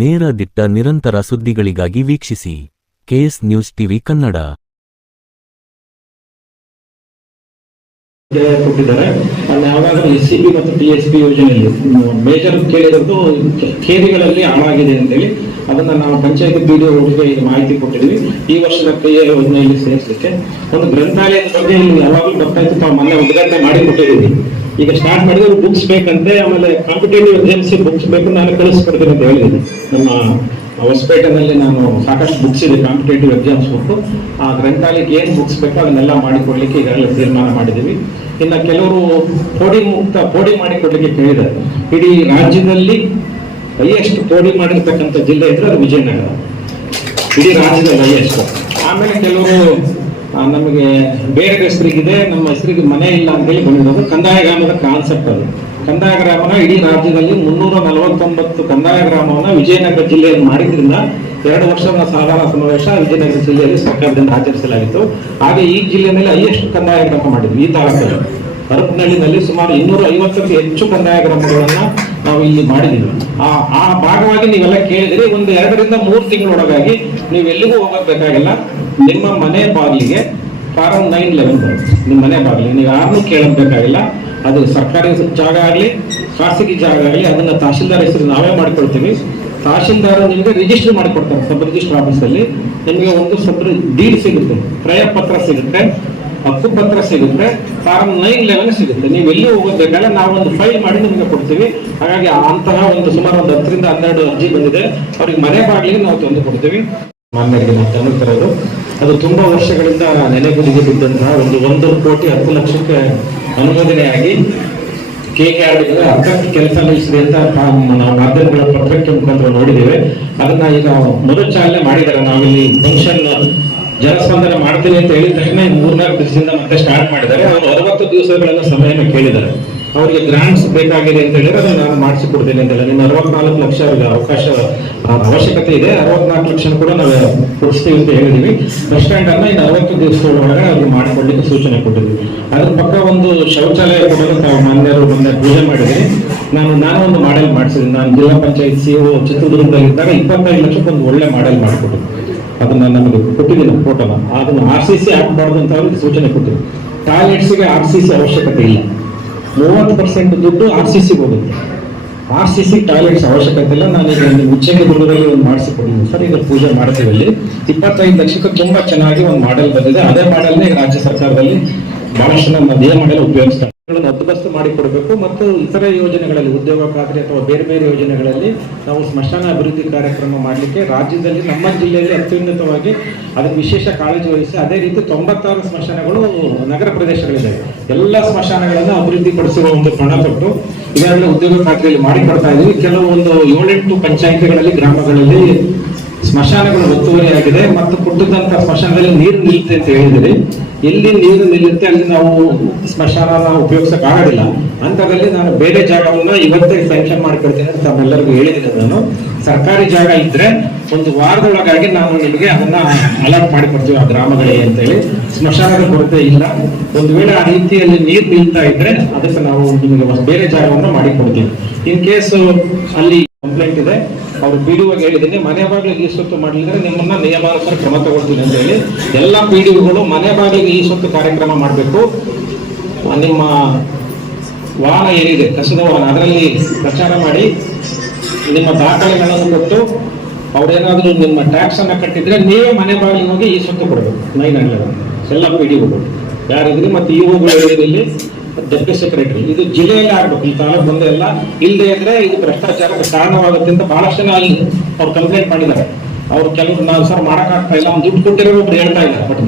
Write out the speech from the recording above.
ನೇರ ದಿಟ್ಟ ನಿರಂತರ ಸುದ್ದಿಗಳಿಗಾಗಿ ವೀಕ್ಷಿಸಿ ಕೆಎಸ್ ನ್ಯೂಸ್ ಟಿವಿ ಕನ್ನಡ. ಕೊಟ್ಟಿದ್ದಾರೆ. ಯಾವಾಗಲೂ SCP ಮತ್ತು TSP ಯೋಜನೆಯಲ್ಲಿ ಮೇಜರ್ ಕೇಳಿರೋದು ಖೇರಿಗಳಲ್ಲಿ ಹಾಳಾಗಿದೆ ಅಂತೇಳಿ ಅದನ್ನ ನಾವು ಪಂಚಾಯತ್ PDOಗೆ ಮಾಹಿತಿ ಕೊಟ್ಟಿದ್ವಿ. ಈ ವರ್ಷದ ಕ್ರಿಯೆ ಯೋಜನೆಯಲ್ಲಿ ಸೇರಿಸಲಿಕ್ಕೆ ಒಂದು ಗ್ರಂಥಾಲಯದ ಬಗ್ಗೆ ಇಲ್ಲಿ ಯಾವಾಗಲೂ ಬರ್ತಾ ಇತ್ತು. ನಾವು ಮೊನ್ನೆ ಉದ್ಘಾಟನೆ ಮಾಡಿ ಕೊಟ್ಟಿದ್ದೀವಿ. ಈಗ ಸ್ಟಾರ್ಟ್ ಮಾಡಿದ್ರೆ ಬುಕ್ಸ್ ಬೇಕಂತೆ, ಆಮೇಲೆ ಕಾಂಪಿಟೇಟಿವ್ ಎಕ್ಸಾಮ್ಸ್ ಬುಕ್ಸ್ ಬೇಕು, ನಾನು ಕಳಿಸ್ಕೊಡ್ತೀನಿ ಅಂತ ಹೇಳಿದ್ದೀನಿ. ನಮ್ಮ ಹೊಸಪೇಟೆನಲ್ಲಿ ನಾನು ಸಾಕಷ್ಟು ಬುಕ್ಸ್ ಇದೆ ಕಾಂಪಿಟೇಟಿವ್ ಎಕ್ಸಾಮ್ಸ್ ಕೊಟ್ಟು ಆ ಗ್ರಂಥಾಲಯಕ್ಕೆ ಏನು ಬುಕ್ಸ್ ಬೇಕೋ ಅದನ್ನೆಲ್ಲ ಮಾಡಿಕೊಡ್ಲಿಕ್ಕೆ ಈಗಾಗಲೇ ತೀರ್ಮಾನ ಮಾಡಿದ್ದೀವಿ. ಇನ್ನು ಕೆಲವರು ಪೋಡಿ ಮಾಡಿಕೊಡ್ಲಿಕ್ಕೆ ಕೇಳಿದ್ದಾರೆ. ಇಡೀ ರಾಜ್ಯದಲ್ಲಿ ಹೈಯೆಸ್ಟ್ ಪೋಡಿ ಮಾಡಿರ್ತಕ್ಕಂಥ ಜಿಲ್ಲೆ ಇದ್ರೆ ಅದು ವಿಜಯನಗರ, ಇಡೀ ರಾಜ್ಯದಲ್ಲಿ ಹೈಯೆಸ್ಟ್. ಆಮೇಲೆ ಕೆಲವರು ನಮಗೆ ಬೇರೆ ಹೆಸರಿಗಿದೆ, ನಮ್ಮ ಹೆಸರಿಗೆ ಮನೆ ಇಲ್ಲ ಅಂತೇಳಿ ಬಂದಿರೋದು. ಕಂದಾಯ ಗ್ರಾಮದ ಕಾನ್ಸೆಪ್ಟ್ ಅದು. ಕಂದಾಯ ಗ್ರಾಮನ ಇಡೀ ರಾಜ್ಯದಲ್ಲಿ 349 ಕಂದಾಯ ಗ್ರಾಮವನ್ನ ವಿಜಯನಗರ ಜಿಲ್ಲೆಯನ್ನು ಮಾಡಿದ್ರಿಂದ 2 ವರ್ಷದ ಸಾಧಾರಣ ಸಮಾವೇಶ ವಿಜಯನಗರ ಜಿಲ್ಲೆಯಲ್ಲಿ ಸರ್ಕಾರದಿಂದ ಆಚರಿಸಲಾಗಿತ್ತು. ಹಾಗೆ ಈ ಜಿಲ್ಲೆಯಲ್ಲಿ ಹೈಯೆಸ್ಟ್ ಕಂದಾಯ ಗ್ರಾಮ ಮಾಡಿದ್ವಿ. ಈ ತಾಲೂಕಲ್ಲಿ ಹರಪನಹಳ್ಳಿನಲ್ಲಿ ಸುಮಾರು 250ಕ್ಕೂ ಹೆಚ್ಚು ಕಂದಾಯ ಗ್ರಾಮಗಳನ್ನ ನಾವು ಇಲ್ಲಿ ಮಾಡಿದ್ದೀವಿ. ಆ ಭಾಗವಾಗಿ ನೀವೆಲ್ಲ ಕೇಳಿದ್ರಿ. ಒಂದು 2 ರಿಂದ 3 ತಿಂಗಳೊಳಗಾಗಿ ನೀವು ಎಲ್ಲಿಗೂ ಹೋಗಬೇಕಾಗಿಲ್ಲ. ನಿಮ್ಮ ಮನೆ ಬಾಗಿಲಿಗೆ ಫಾರಂ 911 ಬರುತ್ತೆ. ನಿಮ್ಮ ಮನೆ ಬಾಗಿಲಿಗೆ ನೀವು ಯಾರನ್ನೂ ಕೇಳಬೇಕಾಗಿಲ್ಲ. ಅದು ಸರ್ಕಾರಿ ಜಾಗ ಆಗಲಿ ಖಾಸಗಿ ಜಾಗ ಆಗಲಿ ಅದನ್ನ ತಹಶೀಲ್ದಾರ್ ಹೆಸರು ನಾವೇ ಮಾಡಿಕೊಳ್ತೀವಿ. ತಹಶೀಲ್ದಾರ್ ನಿಮಗೆ ರಿಜಿಸ್ಟರ್ ಮಾಡಿಕೊಡ್ತಾರೆ. ಸಬ್ ರಿಜಿಸ್ಟರ್ ಆಫೀಸಲ್ಲಿ ನಿಮಗೆ ಒಂದು ಡೀಡ್ ಸಿಗುತ್ತೆ, ಕ್ರಯ ಪತ್ರ ಸಿಗುತ್ತೆ, ಹಕ್ಕು ಪತ್ರ ಸಿಗುತ್ತೆ, ಫಾರಂ 911 ಸಿಗುತ್ತೆ. ನೀವು ಎಲ್ಲಿ ಹೋಗೋದ್ಬೇಕಾದ್ರೆ ನಾವು ಒಂದು ಫೈಲ್ ಮಾಡಿ ನಿಮಗೆ ಕೊಡ್ತೀವಿ. ಹಾಗಾಗಿ ಅಂತಹ ಒಂದು ಸುಮಾರು 10 ರಿಂದ 12 ಅರ್ಜಿ ಬಂದಿದೆ. ಅವ್ರಿಗೆ ಮನೆ ಬಾಗಿಲಿಗೆ ನಾವು ತಂದು ಕೊಡ್ತೀವಿ. ಮಾನ್ಯರಿಗೆ ನಾವು ತಂದು ತರೋದು ಅದು ತುಂಬಾ ವರ್ಷಗಳಿಂದ ನೆನೆಗುದಿಗೆ ಬಿದ್ದಂತಹ 1 ಕೋಟಿ 10 ಲಕ್ಷಕ್ಕೆ ಅನುಮೋದನೆಯಾಗಿ KKRD ಅರ್ಧಕ್ಕೆ ಕೆಲಸ ನಿಲ್ಲಿಸಿದೆ ಅಂತ ನಾವು ಮಾಧ್ಯಮಗಳ ಪತ್ರಕ್ಕೆ ಮುಖಾಂತರ ನೋಡಿದ್ದೇವೆ. ಅದನ್ನ ಈಗ ಮೊದಲ ಚಾಲನೆ ಮಾಡಿದ್ದಾರೆ. ನಾವಿಲ್ಲಿ ಫಂಕ್ಷನ್ ಜನಸ್ಪಂದನೆ ಮಾಡ್ತೀನಿ ಅಂತ ಹೇಳಿದ ತಕ್ಷಣ 3-4 ದಿವಸದಿಂದ ಮತ್ತೆ ಸ್ಟಾರ್ಟ್ ಮಾಡಿದ್ದಾರೆ. ಅವರು 60 ದಿವಸಗಳ ಸಮಯನ ಕೇಳಿದ್ದಾರೆ. ಅವರಿಗೆ ಗ್ರಾಂಟ್ಸ್ ಬೇಕಾಗಿದೆ ಅಂತ ಹೇಳಿದ್ರೆ ಅದನ್ನು ನಾನು ಮಾಡಿಸಿಕೊಡ್ತೇನೆ ಅಂತ ಹೇಳಿ. ಇನ್ನು 64 ಲಕ್ಷ ಅವರಿಗೆ ಅವಶ್ಯಕತೆ ಇದೆ. 64 ಲಕ್ಷ ಕೂಡ ನಾವು ಕೊಡಿಸ್ತೀವಿ ಅಂತ ಹೇಳಿದೀವಿ. ಬಸ್ ಸ್ಟ್ಯಾಂಡ್ ಅನ್ನ ಇನ್ನು 60 ದಿವಸದೊಳಗಡೆ ಅವ್ರಿಗೆ ಮಾಡಿಕೊಡ್ಲಿಕ್ಕೆ ಸೂಚನೆ ಕೊಟ್ಟಿದ್ವಿ. ಅದ್ರ ಪಕ್ಕ ಒಂದು ಶೌಚಾಲಯ ಕೊಡೋದು ತಾವು ಮಾನ್ಯರು ಮೊನ್ನೆ ಪೂಜೆ ಮಾಡಿದ್ದೀನಿ. ನಾನು ಒಂದು ಮಾಡೆಲ್ ಮಾಡಿಸಿದ್ದೀನಿ. ನಾನು ಜಿಲ್ಲಾ ಪಂಚಾಯತ್ CO ಚಿತ್ರದುರ್ಗದಲ್ಲಿದ್ದಾಗ 25 ಲಕ್ಷಕ್ಕೆ ಒಂದು ಒಳ್ಳೆ ಮಾಡೆಲ್ ಮಾಡಿಕೊಟ್ಟಿದ್ದೆ. ಅದನ್ನ ನಮಗೆ ಕೊಟ್ಟಿದ್ದೀನಿ ಫೋಟೋನ. ಅದನ್ನು RCC ಹಾಕಬಾರ್ದು ಅಂತ ಅವ್ರಿಗೆ ಸೂಚನೆ ಕೊಟ್ಟಿದ್ವಿ. ಟಾಯ್ಲೆಟ್ಸ್ಗೆ RCC ಅವಶ್ಯಕತೆ ಇಲ್ಲ. 30% ದುಡ್ಡು RCC ಹೋಗುತ್ತೆ. RCC ಟಾಯ್ಲೆಟ್ಸ್ ಅವಶ್ಯಕತೆ ಇಲ್ಲ. ನಾನೀಗ ಉಚ್ಚಂಗಿ ದುರ್ಗದಲ್ಲಿ ಒಂದು ಮಾಡಿಸಿಕೊಟ್ಟಿದ್ದೀನಿ ಸರ್. ಈಗ ಪೂಜೆ ಮಾಡ್ತೀವಿ. ಅಲ್ಲಿ 25 ಲಕ್ಷಕ್ಕೆ ತುಂಬಾ ಚೆನ್ನಾಗಿ ಒಂದು ಮಾಡೆಲ್ ಬಂದಿದೆ. ಅದೇ ಮಾಡೆಲ್ನೇ ರಾಜ್ಯ ಸರ್ಕಾರದಲ್ಲಿ ಬಹಳಷ್ಟು ನಮ್ಮ ಅದೇ ಮಾಡೆಲ್ ಉಪಯೋಗಿಸ್ತಾರೆ. ಹದ್ದುಬಸ್ತು ಮಾಡಿಕೊಡ್ಬೇಕು. ಮತ್ತು ಇತರ ಯೋಜನೆಗಳಲ್ಲಿ ಉದ್ಯೋಗ ಖಾತ್ರಿ ಅಥವಾ ಬೇರೆ ಬೇರೆ ಯೋಜನೆಗಳಲ್ಲಿ ನಾವು ಸ್ಮಶಾನ ಅಭಿವೃದ್ಧಿ ಕಾರ್ಯಕ್ರಮ ಮಾಡಲಿಕ್ಕೆ ರಾಜ್ಯದಲ್ಲಿ ನಮ್ಮ ಜಿಲ್ಲೆಯಲ್ಲಿ ಅತ್ಯುನ್ನತವಾಗಿ ಅದಕ್ಕೆ ವಿಶೇಷ ಕಾಳಜಿ ವಹಿಸಿ ಅದೇ ರೀತಿ 96 ಸ್ಮಶಾನಗಳು ನಗರ ಪ್ರದೇಶಗಳಿದ್ದಾವೆ. ಎಲ್ಲ ಸ್ಮಶಾನಗಳನ್ನು ಅಭಿವೃದ್ಧಿ ಪಡಿಸುವ ಒಂದು ಪಣ ತೊಟ್ಟು ಈಗಾಗಲೇ ಉದ್ಯೋಗ ಖಾತ್ರಿಯಲ್ಲಿ ಮಾಡಿಕೊಡ್ತಾ ಇದ್ದೀವಿ. ಕೆಲವು ಒಂದು 7-8 ಪಂಚಾಯಿತಿಗಳಲ್ಲಿ ಗ್ರಾಮಗಳಲ್ಲಿ ಸ್ಮಶಾನಗಳು ಒತ್ತುವರಿಯಾಗಿದೆ ಮತ್ತು ಕೊಟ್ಟಿದ್ದಂತ ಸ್ಮಶಾನದಲ್ಲಿ ನೀರು ನಿಲ್ಲುತ್ತೆ ಅಂತ ಹೇಳಿದರೆ ಎಲ್ಲಿ ನೀರು ನಿಲ್ಲುತ್ತೆ ಅಲ್ಲಿ ನಾವು ಸ್ಮಶಾನ ಉಪಯೋಗಿಸಕ್ ಆಗೋದಿಲ್ಲ. ಅಂತದಲ್ಲಿ ನಾನು ಬೇರೆ ಜಾಗವನ್ನ ಇವತ್ತೇ ಸ್ಯಾಂಕ್ಷನ್ ಮಾಡಿಕೊಡ್ತೀನಿ ಅಂತ ತಮ್ಮೆಲ್ಲರಿಗೂ ಹೇಳಿದ್ದೀನಿ. ನಾನು ಸರ್ಕಾರಿ ಜಾಗ ಇದ್ರೆ 1 ವಾರದೊಳಗಾಗಿ ನಾವು ನಿಮಗೆ ಅದನ್ನ ಅಲರ್ಟ್ ಮಾಡಿಕೊಡ್ತೀವಿ ಆ ಗ್ರಾಮಗಳಿಗೆ ಅಂತ ಹೇಳಿ. ಸ್ಮಶಾನದ ಕೊರತೆ ಇಲ್ಲ. ಒಂದು ವೇಳೆ ಆ ರೀತಿಯಲ್ಲಿ ನೀರು ನಿಲ್ತಾ ಇದ್ರೆ ಅದಕ್ಕೆ ನಾವು ನಿಮಗೆ ಬೇರೆ ಜಾಗವನ್ನು ಮಾಡಿಕೊಡ್ತೀವಿ. ಇನ್ ಕೇಸ್ ಅಲ್ಲಿ ಕಂಪ್ಲೇಂಟ್ ಇದೆ, ಅವ್ರು PDOಗೆ ಹೇಳಿದ್ದೀನಿ ಮನೆ ಬಾಗಿಲಿಗೆ ಈ ಸೊತ್ತು ಮಾಡಲಿದ್ರೆ ನಿಮ್ಮನ್ನ ನಿಯಮಾನುಸಾರ ಕ್ರಮ ತಗೊಳ್ತೀನಿ ಅಂತ ಹೇಳಿ. ಎಲ್ಲ PDOಗಳು ಮನೆ ಬಾಗಿಲಿಗೆ ಈ ಸೊತ್ತು ಕಾರ್ಯಕ್ರಮ ಮಾಡಬೇಕು. ನಿಮ್ಮ ವಾಹನ ಏನಿದೆ ಕಸದ ವಾಹನ ಅದರಲ್ಲಿ ಪ್ರಚಾರ ಮಾಡಿ ನಿಮ್ಮ ದಾಖಲೆಗಳನ್ನು ಕೊಟ್ಟು ಅವ್ರೇನಾದ್ರೂ ನಿಮ್ಮ ಟ್ಯಾಕ್ಸ್ ಅನ್ನ ಕಟ್ಟಿದ್ರೆ ನೀವೇ ಮನೆ ಬಾಗಿಲಿಗೆ ಹೋಗಿ ಈ ಸೊತ್ತು ಕೊಡಬೇಕು. 911 ಎಲ್ಲ PDOಗಳು ಯಾರಿದ್ರಿ ಮತ್ತೆ EOಗಳು ಹೇಳಿದಲ್ಲಿ ಡೆಪ್ಯೂಟಿ ಸೆಕ್ರೆಟರಿ ಇದು ಜಿಲ್ಲೆಯಲ್ಲಿ ಆಗ್ಬೇಕು. ಈ ತಾಲೂಕು ಒಂದೇ ಎಲ್ಲ ಇಲ್ಲದೆ ಇದ್ರೆ ಇದು ಭ್ರಷ್ಟಾಚಾರಕ್ಕೆ ಕಾರಣವಾಗುತ್ತೆ ಅಂತ ಬಹಳಷ್ಟು ಜನ ಅಲ್ಲಿ ಅವ್ರು ಕಂಪ್ಲೇಂಟ್ ಮಾಡಿದ್ದಾರೆ. ಅವ್ರು ಕೆಲವರು ನಾವು ಸರ್ ಮಾಡಕ್ಕಾಗ್ತಾ ಇಲ್ಲ, ದುಡ್ಡು ಕೊಟ್ಟಿರೋ ಒಬ್ರು ಹೇಳ್ತಾ ಇಲ್ಲ. ಬಟ್